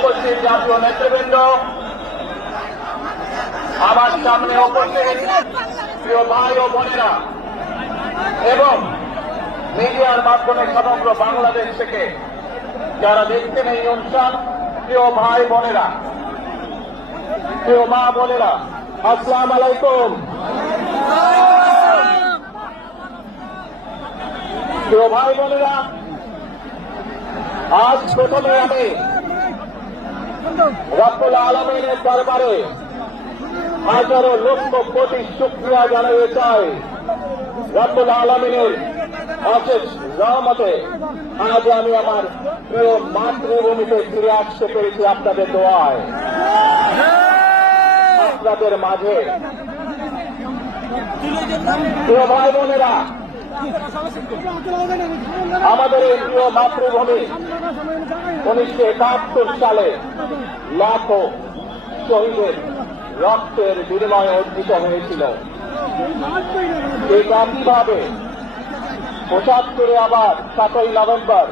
উপস্থিত জাতীয় নেতৃবৃন্দ, আমার সামনে উপস্থিত প্রিয় ভাই ও বোনেরা এবং মিডিয়ার মাধ্যমে সমগ্র বাংলাদেশ থেকে যারা দেখছেন এই অনুষ্ঠান, প্রিয় ভাই বোনেরা, প্রিয় মা বোনেরা, আসসালামু আলাইকুম। প্রিয় ভাই বোনেরা, আজ প্রথমে আমি রব্বুল আলামিনের দরবারে হাজারো লক্ষ কোটি শুকরিয়া জানাতে চাই। রব্বুল আলামিনের অশেষ রহমতে আজ আমি আমার প্রিয় মাতৃভূমিতে ফিরে আসতে পেরেছি আপনাদের দোয়ায়। আপনাদের মাঝে প্রিয় ভাই বোনেরা, আমাদের এই প্রিয় মাতৃভূমি 1971 সালে লাখো শহীদের রক্তের বিনিময়ে অর্জিত হয়েছিল। ঠিক একইভাবে 75-এ আবার 7ই নভেম্বর